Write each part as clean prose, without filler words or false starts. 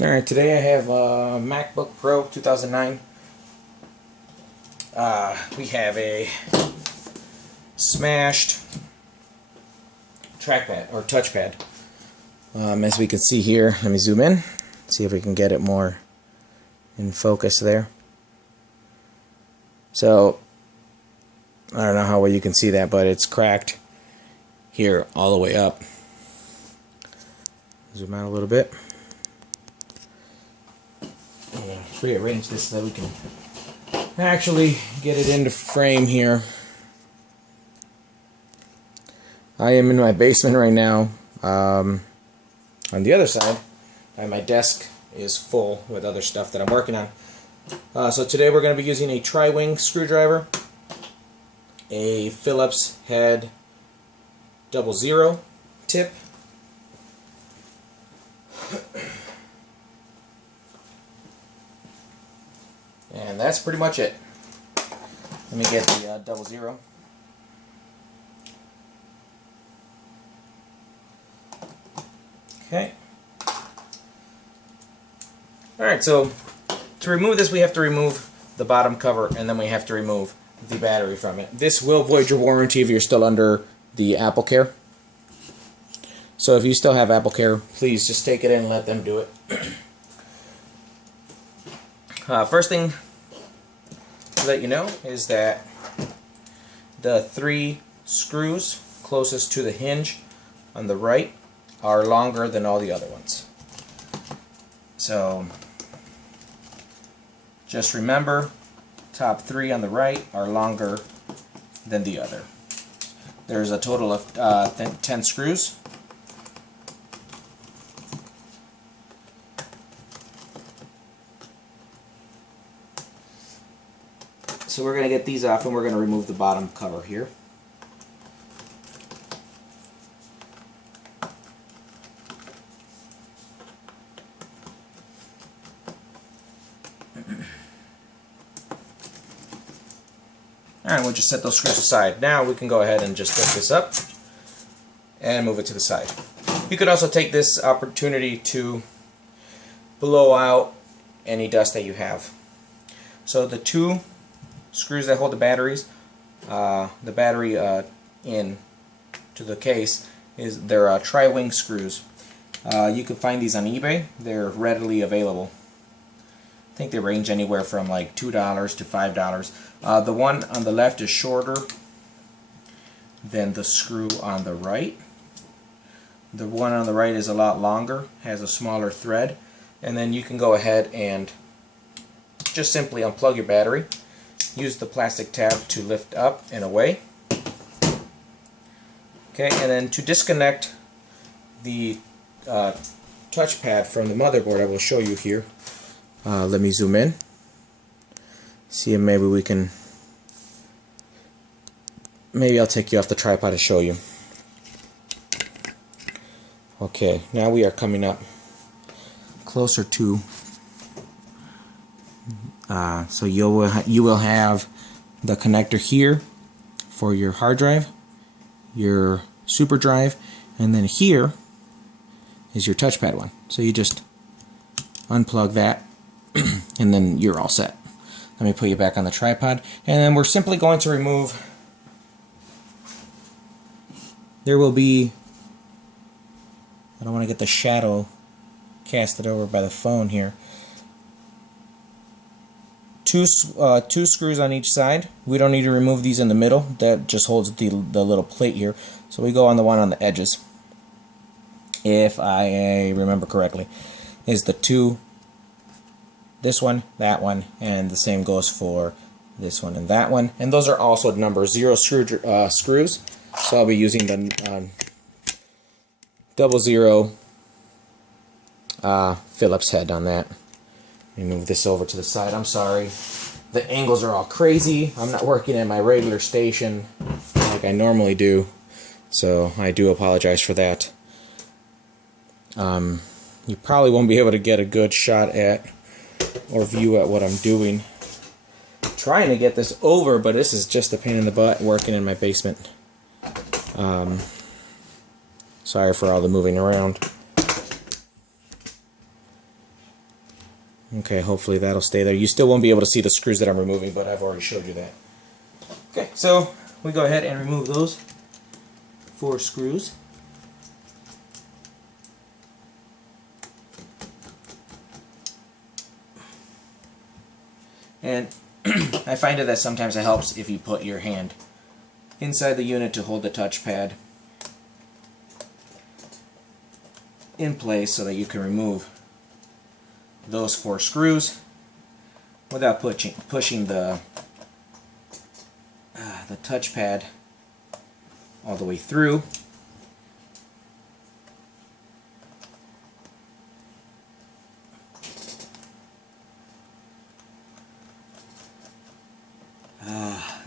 Alright, today I have a MacBook Pro 2009. We have a smashed trackpad or touchpad. As we can see here, let me zoom in, see if we can get it more in focus there. So, I don't know how well you can see that, but it's cracked here all the way up. Zoom out a little bit. Rearrange this so that we can actually get it into frame here. I am in my basement right now. On the other side, my desk is full with other stuff that I'm working on. So today we're going to be using a tri-wing screwdriver, a Phillips head 00 tip, and that's pretty much it. Let me get the 00. Okay. Alright, so to remove this we have to remove the bottom cover, and then we have to remove the battery from it. This will void your warranty if you're still under the Apple Care. So if you still have Apple Care, please just take it in and let them do it. First thing to let you know is that the 3 screws closest to the hinge on the right are longer than all the other ones. So just remember, top 3 on the right are longer than the other. There's a total of 10 screws. So we're going to get these off, and we're going to remove the bottom cover here. Alright, we'll just set those screws aside. Now we can go ahead and just lift this up and move it to the side. You could also take this opportunity to blow out any dust that you have. So the 2 screws that hold the batteries, the battery in to the case, they're tri-wing screws. You can find these on eBay. They're readily available. I think they range anywhere from like $2 to $5. The one on the left is shorter than the screw on the right. The one on the right is a lot longer, has a smaller thread, and then you can go ahead and just simply unplug your battery. Use the plastic tab to lift up and away. Okay, and then to disconnect the touchpad from the motherboard, I will show you here. Let me zoom in. See if maybe we can. Maybe I'll take you off the tripod to show you. Okay, now we are coming up closer to. So you will have the connector here for your hard drive, your super drive, and then here is your touchpad one. So you just unplug that and then you're all set. Let me put you back on the tripod, and then we're simply going to remove. There will be, I don't want to get the shadow casted over by the phone here. Two screws on each side. We don't need to remove these in the middle. That just holds the little plate here. So we go on the one on the edges. If I remember correctly, is the 2. This one, that one, and the same goes for this one and that one. And those are also number 0 screws. So I'll be using the 00 Phillips head on that. Let me move this over to the side. I'm sorry. The angles are all crazy. I'm not working at my regular station like I normally do. So I do apologize for that. You probably won't be able to get a good shot at or view at what I'm doing. I'm trying to get this over, but this is just a pain in the butt working in my basement. Sorry for all the moving around. Okay, hopefully that'll stay there. You still won't be able to see the screws that I'm removing, but I've already showed you that. Okay, so we go ahead and remove those 4 screws. And I find that sometimes it helps if you put your hand inside the unit to hold the touchpad in place so that you can remove those 4 screws without pushing the touchpad all the way through.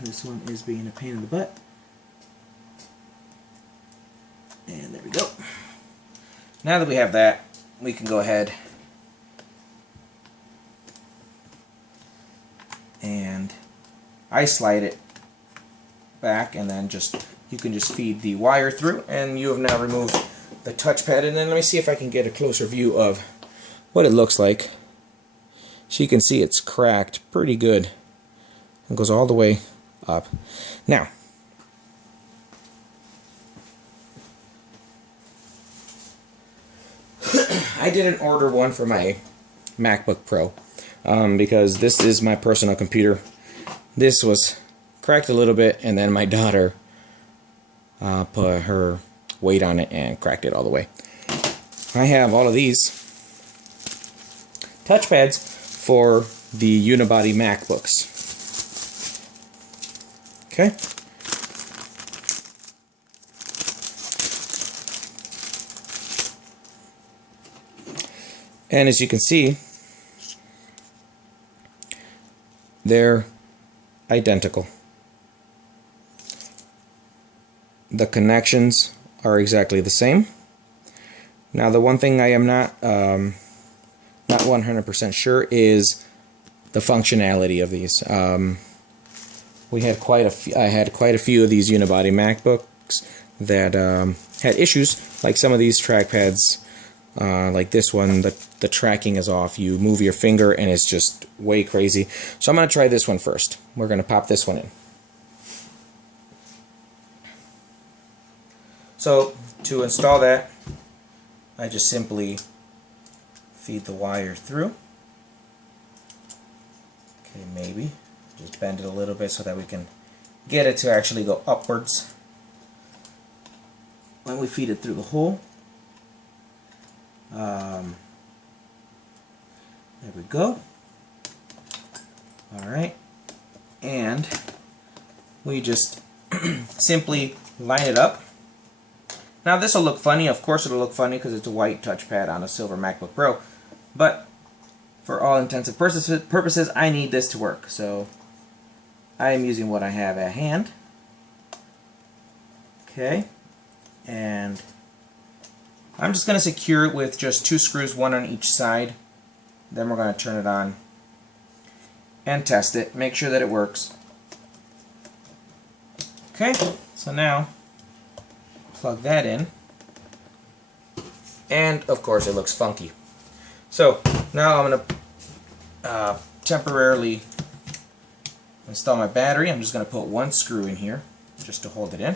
This one is being a pain in the butt. And there we go. Now that we have that, we can go ahead and I slide it back, and then you can just feed the wire through, and you have now removed the touchpad. And then let me see if I can get a closer view of what it looks like. So you can see it's cracked pretty good. It goes all the way up. Now, I didn't order one for my MacBook Pro because this is my personal computer. This was cracked a little bit, and then my daughter put her weight on it and cracked it all the way. I have all of these touchpads for the unibody MacBooks. Okay. And as you can see, they're identical. The connections are exactly the same. Now, the one thing I am not 100% sure is the functionality of these. I had quite a few of these unibody MacBooks that had issues, like some of these trackpads, like this one. The tracking is off. You move your finger and it's just way crazy. So I'm going to try this one first. We're going to pop this one in. So to install that, I just simply feed the wire through. Okay, maybe. Just bend it a little bit so that we can get it to actually go upwards when we feed it through the hole. There we go. Alright. And we just simply line it up. Now this will look funny. Of course it'll look funny because it's a white touchpad on a silver MacBook Pro. But for all intents and purposes, I need this to work. So I am using what I have at hand. Okay. And I'm just going to secure it with just 2 screws, 1 on each side. Then we're going to turn it on and test it. Make sure that it works. Okay. So now plug that in. And of course it looks funky. So now I'm going to temporarily install my battery. I'm just going to put 1 screw in here just to hold it in.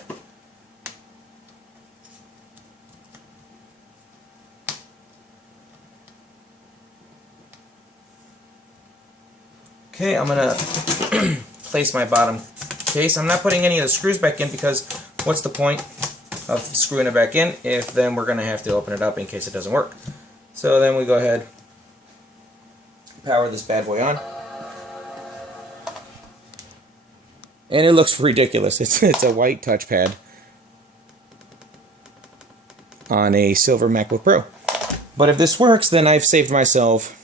Okay, I'm going to place my bottom case. I'm not putting any of the screws back in because what's the point of screwing it back in if then we're going to have to open it up in case it doesn't work. So then we go ahead, power this bad boy on. And it looks ridiculous. It's a white touchpad on a silver MacBook Pro. But if this works, then I've saved myself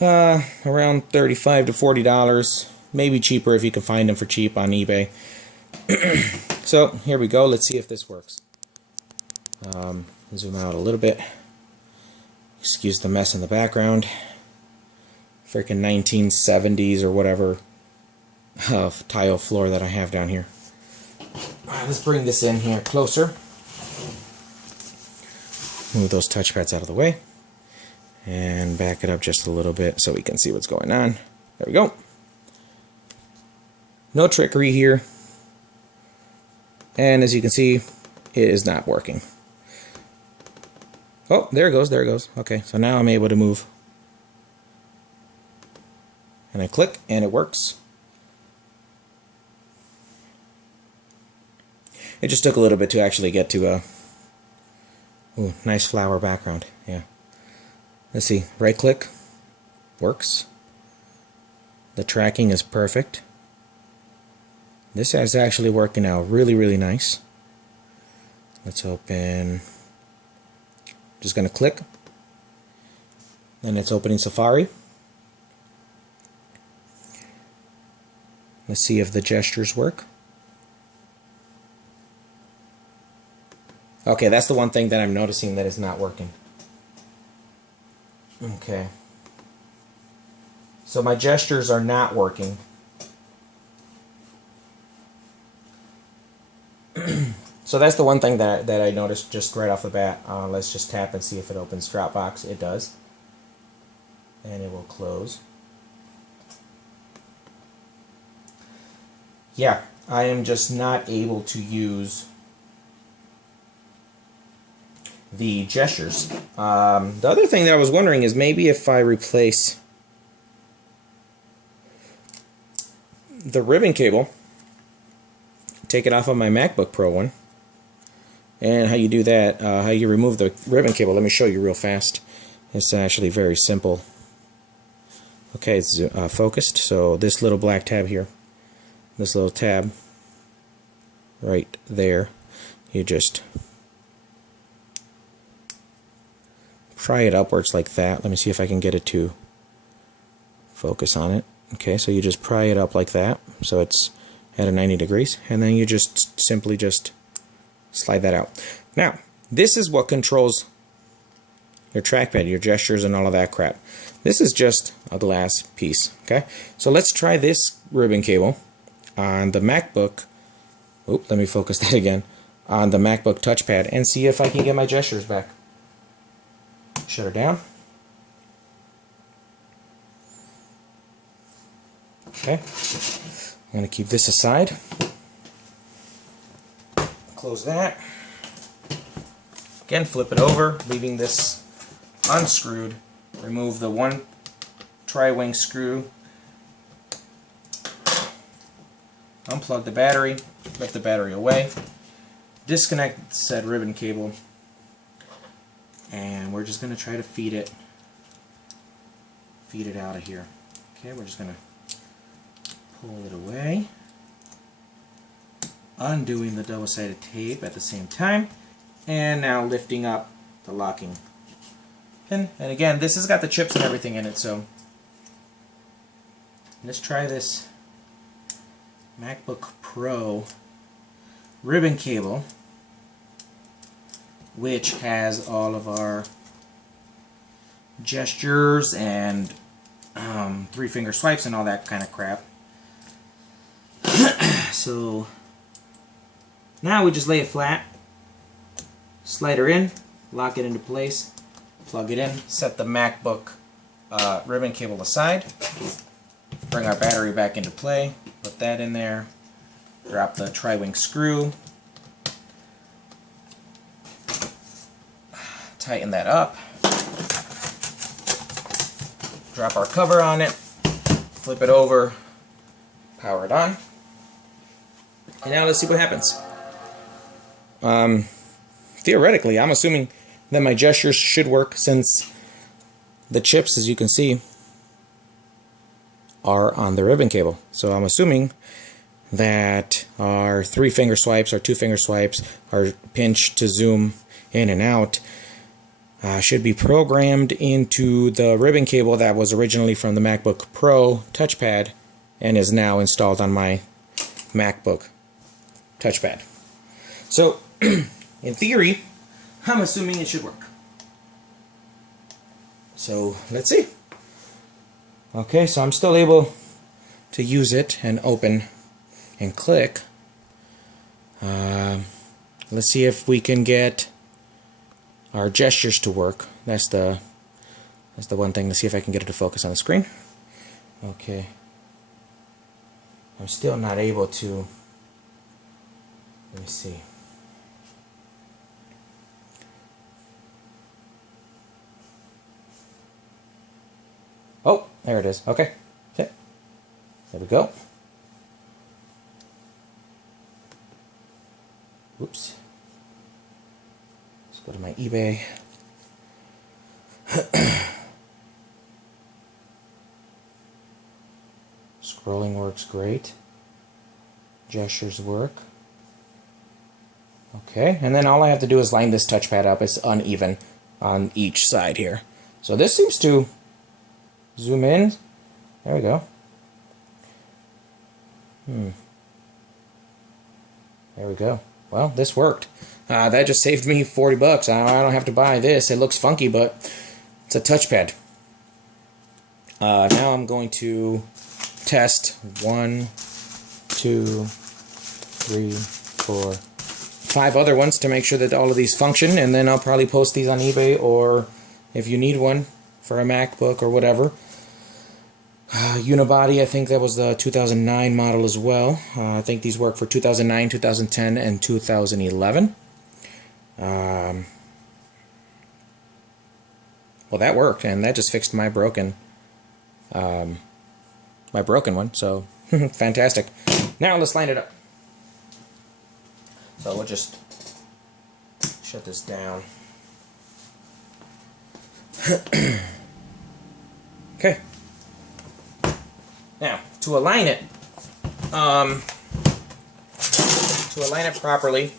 around $35 to $40, maybe cheaper if you can find them for cheap on eBay. So here we go. Let's see if this works. Zoom out a little bit. Excuse the mess in the background. Freaking 1970s or whatever tile floor that I have down here. Alright, let's bring this in here closer. Move those touchpads out of the way. and back it up just a little bit so we can see what's going on. There we go. No trickery here. And as you can see, it is not working. Oh, there it goes, there it goes. Okay, so now I'm able to move. And I click, and it works. It just took a little bit to actually get to a nice flower background. Yeah. Let's see, right click, works. The tracking is perfect. This is actually working out really, really nice. Let's open, just gonna click, and it's opening Safari. Let's see if the gestures work. Okay, that's the one thing that I'm noticing that is not working. Okay. So my gestures are not working. So that's the one thing that I noticed just right off the bat. Let's just tap and see if it opens Dropbox. It does. And it will close. Yeah, I am just not able to use the gestures. The other thing that I was wondering is maybe if I replace the ribbon cable, take it off of my MacBook Pro one, and how you do that, how you remove the ribbon cable, let me show you real fast. It's actually very simple. Okay, it's focused, so this little black tab here, this little tab right there, you just pry it upwards like that. Let me see if I can get it to focus on it. Okay, so you just pry it up like that, so it's at a 90 degrees, and then you just simply just slide that out. Now, this is what controls your trackpad, your gestures, and all of that crap. This is just a glass piece. Okay, so let's try this ribbon cable on the MacBook. Let me focus that again. On the MacBook touchpad, and see if I can get my gestures back. Shut her down. Okay, I'm going to keep this aside. Close that. Again, flip it over, leaving this unscrewed. Remove the one tri-wing screw. Unplug the battery. Lift the battery away. Disconnect said ribbon cable. And we're just going to try to feed it out of here. Okay, we're just going to pull it away, undoing the double-sided tape at the same time, and now lifting up the locking pin. And again, this has got the chips and everything in it, so let's try this MacBook Pro ribbon cable, which has all of our gestures and 3-finger swipes and all that kind of crap. So now we just lay it flat, slide her in, lock it into place, plug it in, set the MacBook ribbon cable aside, bring our battery back into play, put that in there, drop the tri-wing screw, tighten that up, drop our cover on it, flip it over, power it on, and now let's see what happens. Theoretically, I'm assuming that my gestures should work, since the chips, as you can see, are on the ribbon cable. So I'm assuming that our 3-finger swipes, our 2-finger swipes, our pinch to zoom in and out should be programmed into the ribbon cable that was originally from the MacBook Pro Touchpad and is now installed on my MacBook Touchpad. So, in theory, I'm assuming it should work. So, let's see. Okay, so I'm still able to use it and open and click. Let's see if we can get our gestures to work. That's the That's the one thing, to see if I can get it to focus on the screen. Okay. I'm still not able to. Let me see. Oh, there it is. Okay. Okay. There we go. Oops. Let's go to my eBay. Scrolling works great. Gestures work. Okay, and then all I have to do is line this touchpad up. It's uneven on each side here. So this seems to zoom in. There we go. There we go. Well, this worked. That just saved me 40 bucks. I don't have to buy this. It looks funky, but it's a touchpad. Now I'm going to test 1, 2, 3, 4, 5 other ones to make sure that all of these function, and then I'll probably post these on eBay, or if you need one for a MacBook or whatever. Unibody, I think that was the 2009 model as well. I think these work for 2009, 2010, and 2011. Well, that worked, and that just fixed my broken one, so fantastic. Now let's line it up. So we'll just shut this down. Okay. Now, to align it properly,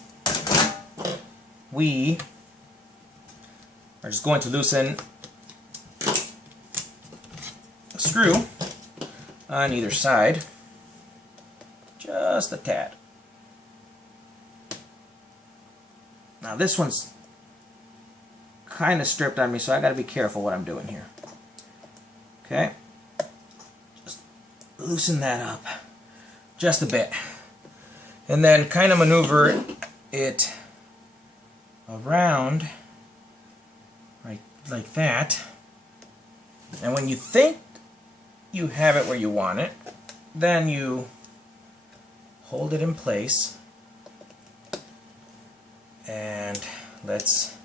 we are just going to loosen a screw on either side, just a tad. Now this one's kind of stripped on me, so I got to be careful what I'm doing here. Okay, just loosen that up just a bit, and then kind of maneuver it around right like that. And when you think you have it where you want it, then you hold it in place, and let's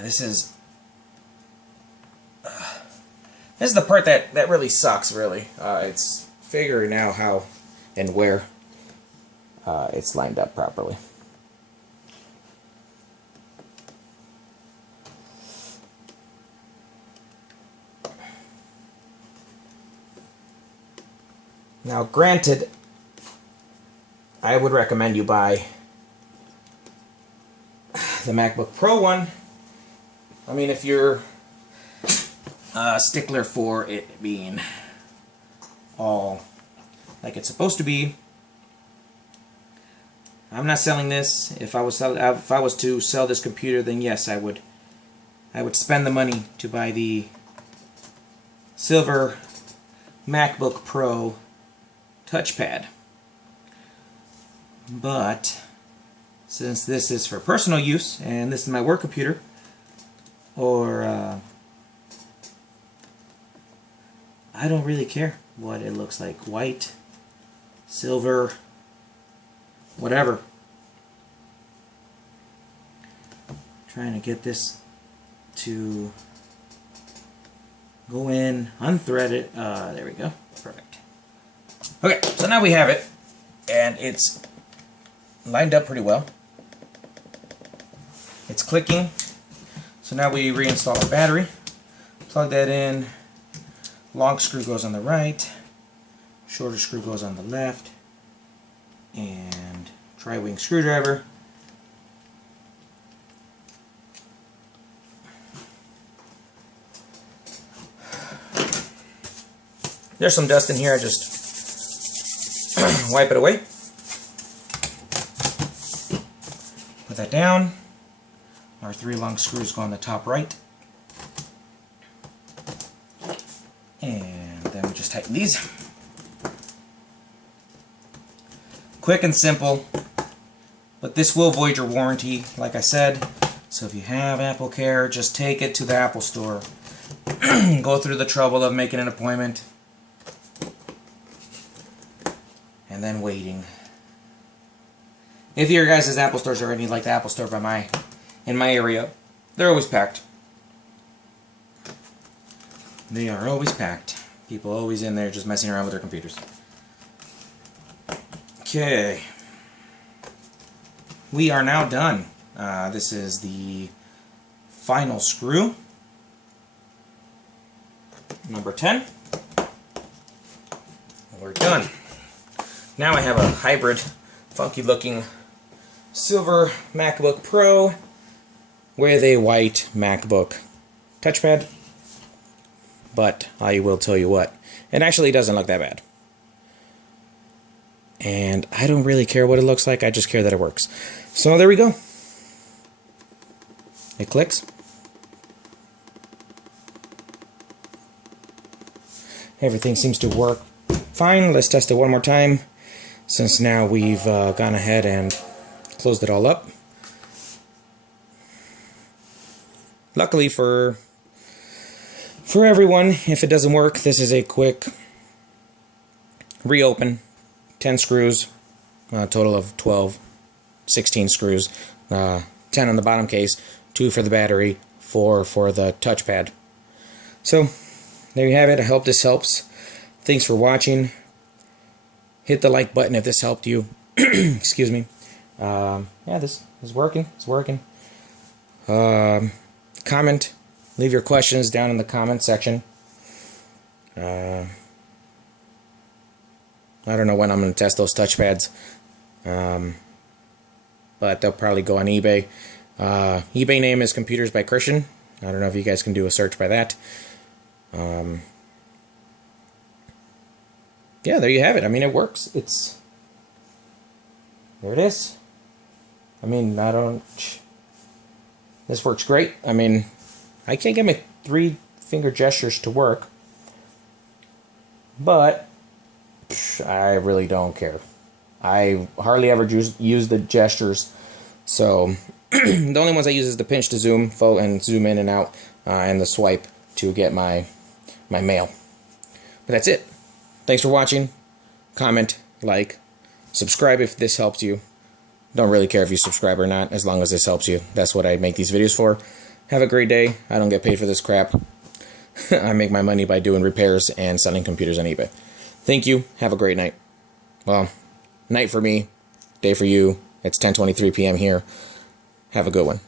this is the part that really sucks, really. It's figuring out how and where it's lined up properly. Now, granted, I would recommend you buy the MacBook Pro one. I mean, if you're a stickler for it being all like it's supposed to be. I'm not selling this. If I was to sell this computer, then yes, I would spend the money to buy the silver MacBook Pro Touchpad. But since this is for personal use and this is my work computer, or I don't really care what it looks like, white, silver, whatever. Trying to get this to go in, unthread it. There we go. Perfect. Okay, so now we have it, and it's lined up pretty well. It's clicking. So now we reinstall our battery. Plug that in. Long screw goes on the right. Shorter screw goes on the left. And tri-wing screwdriver. There's some dust in here. I just wipe it away. Put that down. Our 3 long screws go on the top right. And then we just tighten these. Quick and simple, but this will void your warranty, like I said. So if you have Apple Care, just take it to the Apple Store go through the trouble of making an appointment and then waiting. If your guys' Apple stores are anything like the Apple store in my area, they're always packed. They are always packed. People always in there just messing around with their computers. Okay. We are now done. This is the final screw. Number 10. We're done. Now I have a hybrid, funky looking silver MacBook Pro with a white MacBook touchpad. But I will tell you what, it actually doesn't look that bad. And I don't really care what it looks like, I just care that it works. So there we go. It clicks. Everything seems to work fine. Let's test it one more time, since now we've gone ahead and closed it all up. Luckily for everyone, if it doesn't work, this is a quick reopen. 10 screws, a total of 12, 16 screws, 10 on the bottom case, 2 for the battery, 4 for the touchpad. So, there you have it. I hope this helps. Thanks for watching. Hit the like button if this helped you. Excuse me. Yeah, this is working. It's working. Comment. Leave your questions down in the comment section. I don't know when I'm going to test those touchpads. But they'll probably go on eBay. eBay name is Computers by Christian. I don't know if you guys can do a search by that. Yeah, there you have it. I mean, it works. There it is. I mean, this works great. I mean, I can't get my 3-finger gestures to work, but I really don't care. I hardly ever use the gestures, so the only ones I use is the pinch to zoom and zoom in and out, and the swipe to get my mail. But that's it. Thanks for watching. Comment, like, subscribe if this helps you. Don't really care if you subscribe or not, as long as this helps you. That's what I make these videos for. Have a great day. I don't get paid for this crap. I make my money by doing repairs and selling computers on eBay. Thank you. Have a great night. Well, night for me, day for you. It's 10:23 p.m. here. Have a good one.